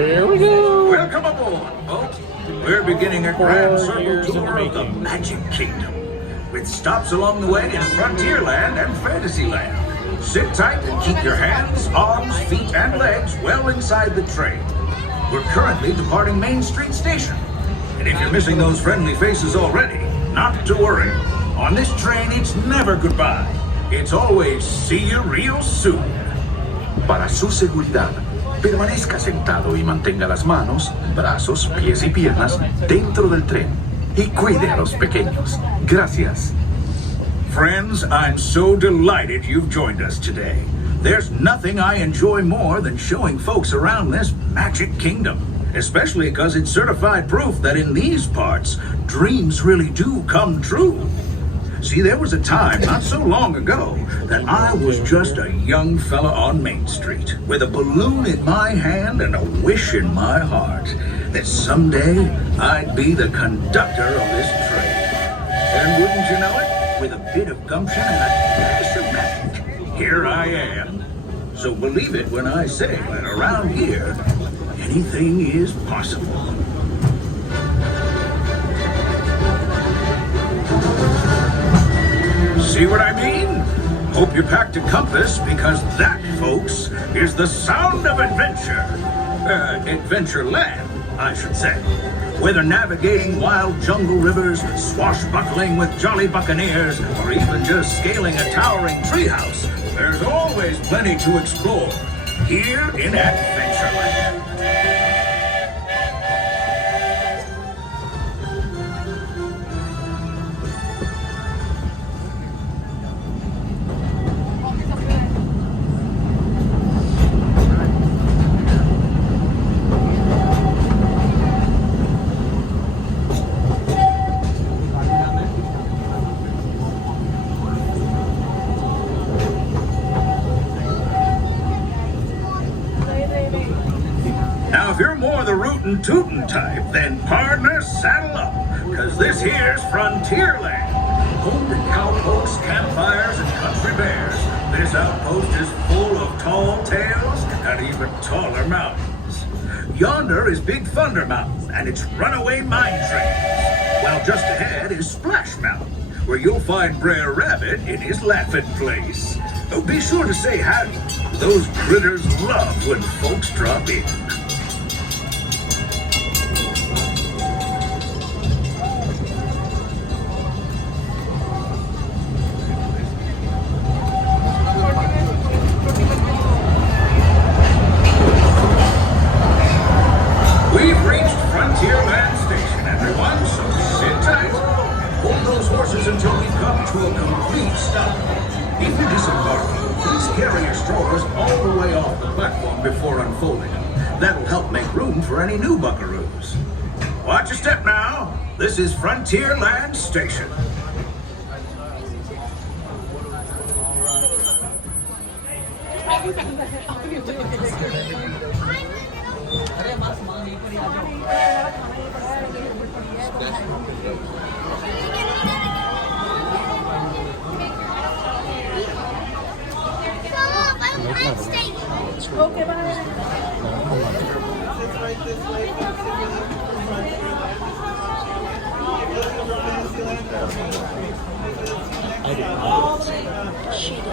Here we go. Welcome aboard, folks. We're beginning a grand circle tour of the Magic Kingdom, with stops along the way in Frontierland and Fantasyland. Sit tight and keep your hands, arms, feet, and legs well inside the train. We're currently departing Main Street Station. And if you're missing those friendly faces already, not to worry. On this train, it's never goodbye. It's always see you real soon. Para su seguridad, permanezca sentado y mantenga las manos, brazos, pies y piernas dentro del tren. Y cuide a los pequeños. Gracias. Friends, I'm so delighted you've joined us today. There's nothing I enjoy more than showing folks around this Magic Kingdom, especially because it's certified proof that in these parts, dreams really do come true. See, there was a time not so long ago that I was just a young fella on Main Street with a balloon in my hand and a wish in my heart that someday I'd be the conductor of this train. And wouldn't you know it, with a bit of gumption and a dash of magic, here I am. So believe it when I say that around here, anything is possible. See what I mean? Hope you packed a compass, because that, folks, is the sound of adventure. Adventureland, I should say. Whether navigating wild jungle rivers, swashbuckling with jolly buccaneers, or even just scaling a towering treehouse, there's always plenty to explore here in Adventureland. Now, if you're more the rootin' tootin' type, then partner, saddle up, because this here's Frontierland. Home to cowpokes, campfires, and country bears, this outpost is full of tall tales and even taller mountains. Yonder is Big Thunder Mountain and its runaway mine trains, while just ahead is Splash Mountain, where you'll find Brer Rabbit in his laughing place. Oh, be sure to say howdy. Those critters love when folks drop in. We've reached Frontierland Station, everyone, so sit tight. Hold those horses until we come to a complete stop. If you disembark, please carry your strollers all the way off the platform before unfolding them. That'll help make room for any new buckaroos. Watch your step now. This is Frontierland Station. Okay, bye. I didn't know this. She did.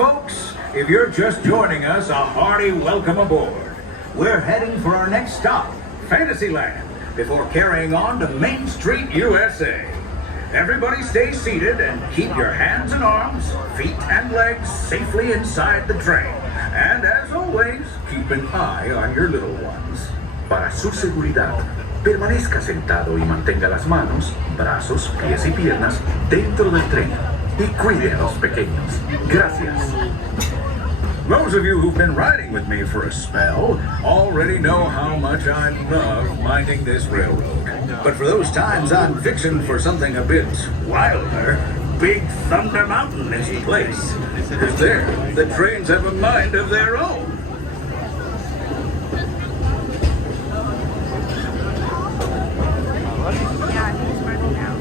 folks, if you're just joining us, a hearty welcome aboard. We're heading for our next stop, Fantasyland, before carrying on to Main Street, USA. Everybody stay seated and keep your hands and arms, feet and legs safely inside the train. And as always, keep an eye on your little ones. Para su seguridad, permanezca sentado y mantenga las manos, brazos, pies y piernas dentro del tren. Y cuide a los pequeños. Gracias. Those of you who've been riding with me for a spell already know how much I love minding this railroad. But for those times I'm fixing for something a bit wilder, Big Thunder Mountain is the place. Because there, the trains have a mind of their own. Yeah, he's running out.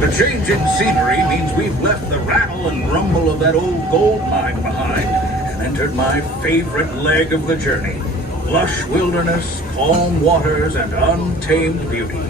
The change in scenery means we've left the rattle and rumble of that old gold mine behind and entered my favorite leg of the journey. Lush wilderness, calm waters, and untamed beauty.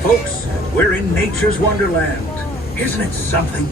Folks, we're in nature's wonderland. Isn't it something?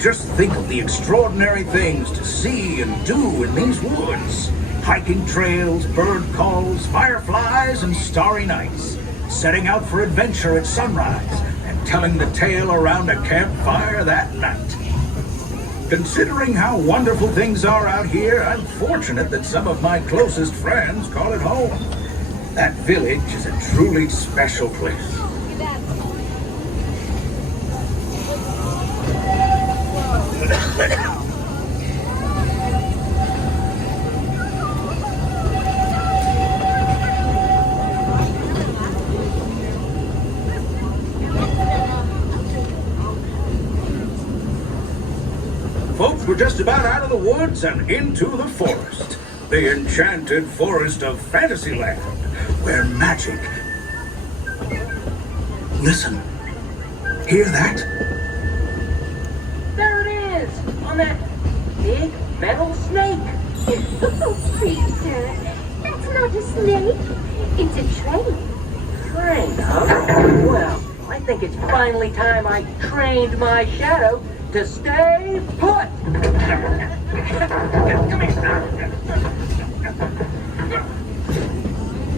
Just think of the extraordinary things to see and do in these woods. Hiking trails, bird calls, fireflies, and starry nights. Setting out for adventure at sunrise and telling the tale around a campfire that night. Considering how wonderful things are out here, I'm fortunate that some of my closest friends call it home. That village is a truly special place. Folks, we're just about out of the woods and into the forest. The enchanted forest of Fantasyland, where magic... Listen. Hear that? There it is! On that big metal snake! Oh, Peter, that's not a snake. It's a train. Train, huh? Well, I think it's finally time I trained my shadow to stay put! Come here!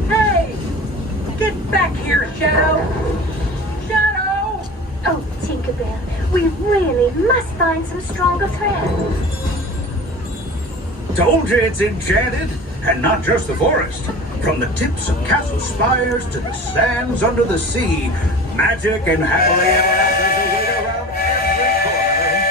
Hey! Get back here, Shadow! Shadow! Oh, Tinkerbell, we really must find some stronger friends. Told you it's enchanted, and not just the forest. From the tips of castle spires to the sands under the sea, magic and happily ever afters await around every corner in Fantasyland.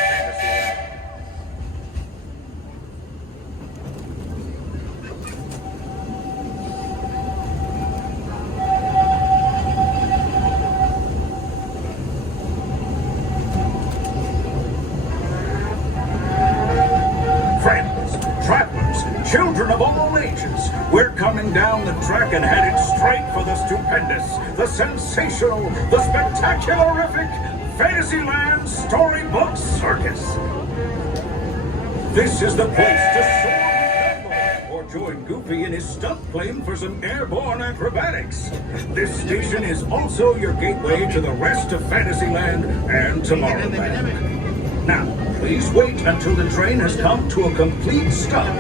Friends, travelers, children of all ages, we're coming down the track and headed straight for the stupendous, the sensational, the spectacularific Fantasyland Storybook Circus. This is the place to soar with Dumbo or join Goofy in his stunt plane for some airborne acrobatics. This station is also your gateway to the rest of Fantasyland and Tomorrowland. Now, please wait until the train has come to a complete stop.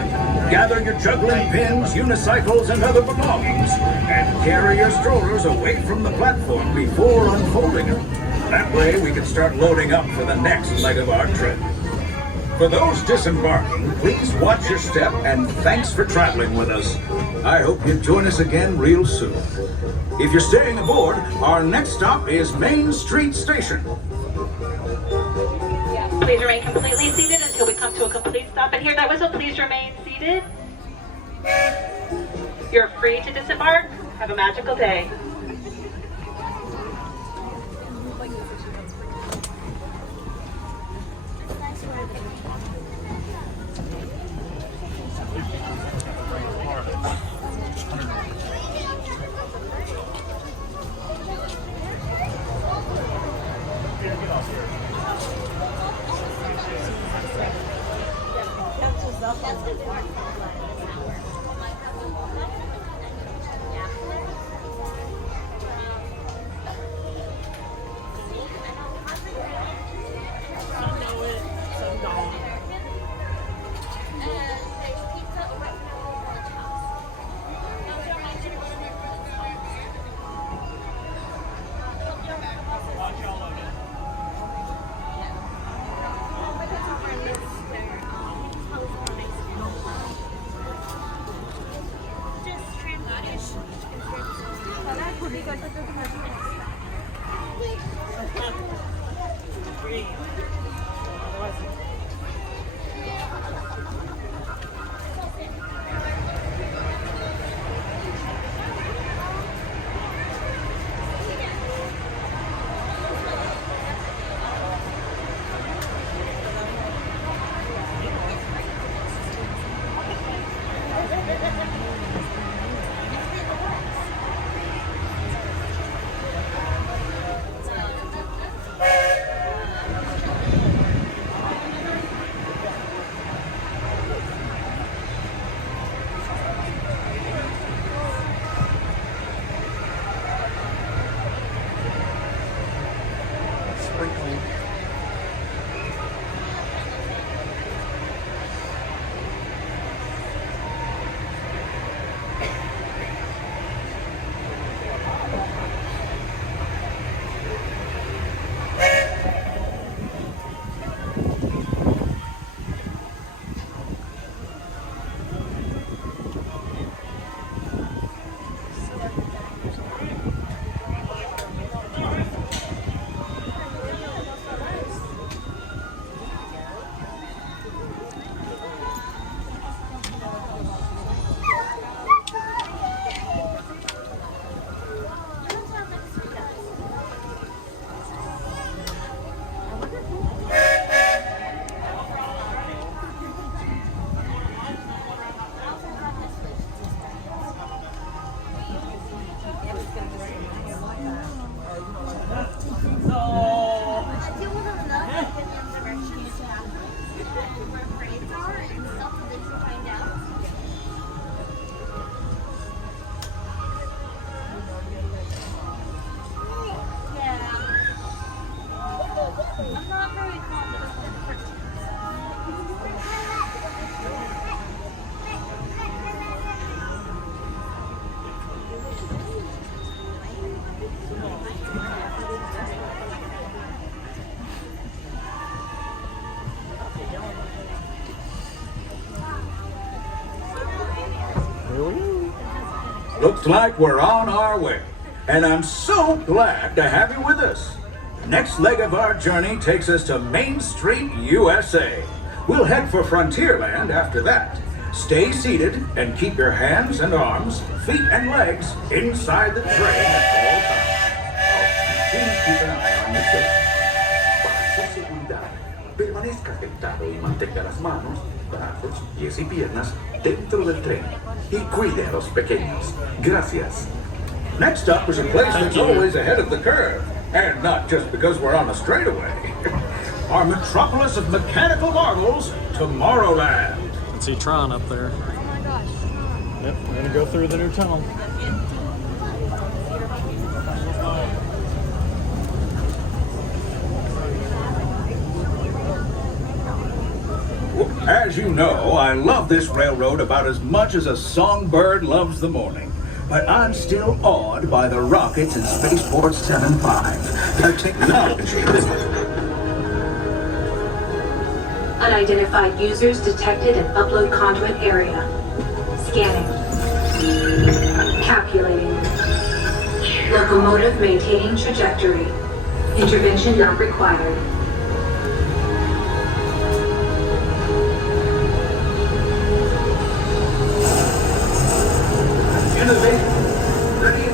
Gather your juggling pins, unicycles, and other belongings, and carry your strollers away from the platform before unfolding them. That way we can start loading up for the next leg of our trip. For those disembarking, please watch your step, and thanks for traveling with us. I hope you join us again real soon. If you're staying aboard, our next stop is Main Street Station. Please remain completely seated until we come to a complete stop. And hear that whistle, please remain seated. You're free to disembark. Have a magical day. Looks like we're on our way, and I'm so glad to have you with us. Next leg of our journey takes us to Main Street, USA. We'll head for Frontierland after that. Stay seated and keep your hands and arms, feet and legs inside the train at all times. Please keep an eye on the tip. Para su seguridad, permanezca sentado y mantenga las manos, brazos, pies y piernas dentro del tren. Y cuide a los pequeños. Gracias. Next up is a place that's always ahead of the curve, and not just because we're on a straightaway. Our metropolis of mechanical marvels, Tomorrowland. Let's see Tron up there. Oh my gosh. Yep, we're gonna go through the new tunnel. As you know, I love this railroad about as much as a songbird loves the morning. But I'm still awed by the rockets in Spaceport 75. The technology. Unidentified users detected in upload conduit area. Scanning. Calculating. Locomotive maintaining trajectory. Intervention not required. Innovation. Ready.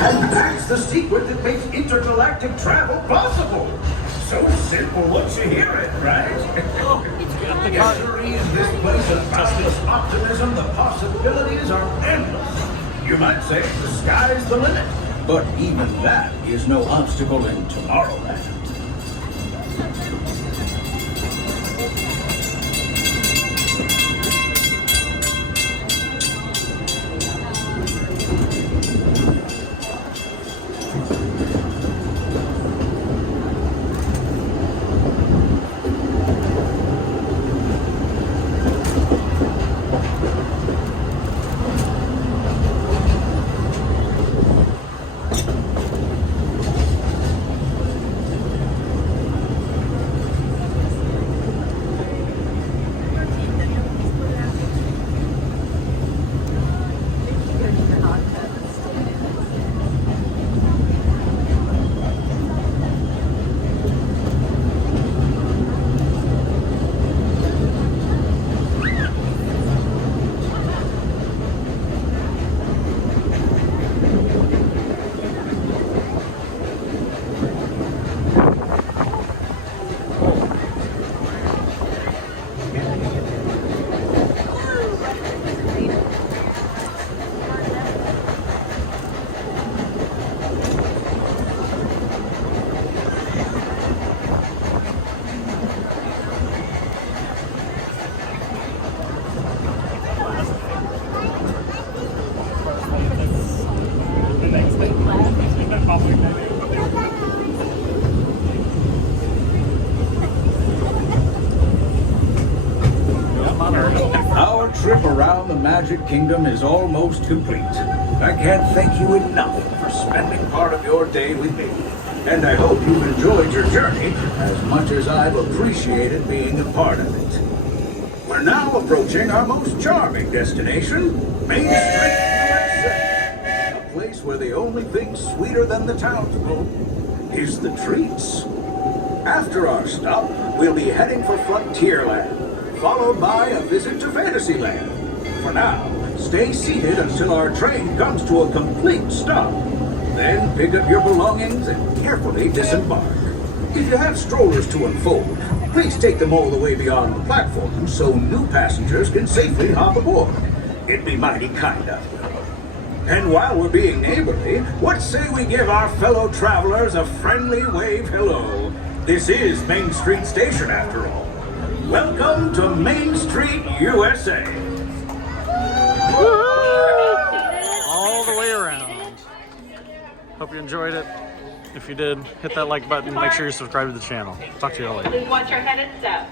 And that's the secret that makes intergalactic travel possible. So simple once you hear it, right? History is this place of boundless optimism. The possibilities are endless. You might say the sky's the limit, but even that is no obstacle in Tomorrowland. trip around the Magic Kingdom is almost complete. I can't thank you enough for spending part of your day with me. And I hope you've enjoyed your journey as much as I've appreciated being a part of it. We're now approaching our most charming destination, Main Street, USA. A place where the only thing sweeter than the townsfolk is the treats. After our stop, we'll be heading for Frontierland, followed by a visit to Fantasyland. For now, stay seated until our train comes to a complete stop. Then pick up your belongings and carefully disembark. If you have strollers to unfold, please take them all the way beyond the platform so new passengers can safely hop aboard. It'd be mighty kind of you. And while we're being neighborly, what say we give our fellow travelers a friendly wave hello? This is Main Street Station after all. Welcome to Main Street, USA. All the way around. Hope you enjoyed it. If you did, hit that like button. Make sure you subscribe to the channel. Talk to you all later. Please watch your head and step.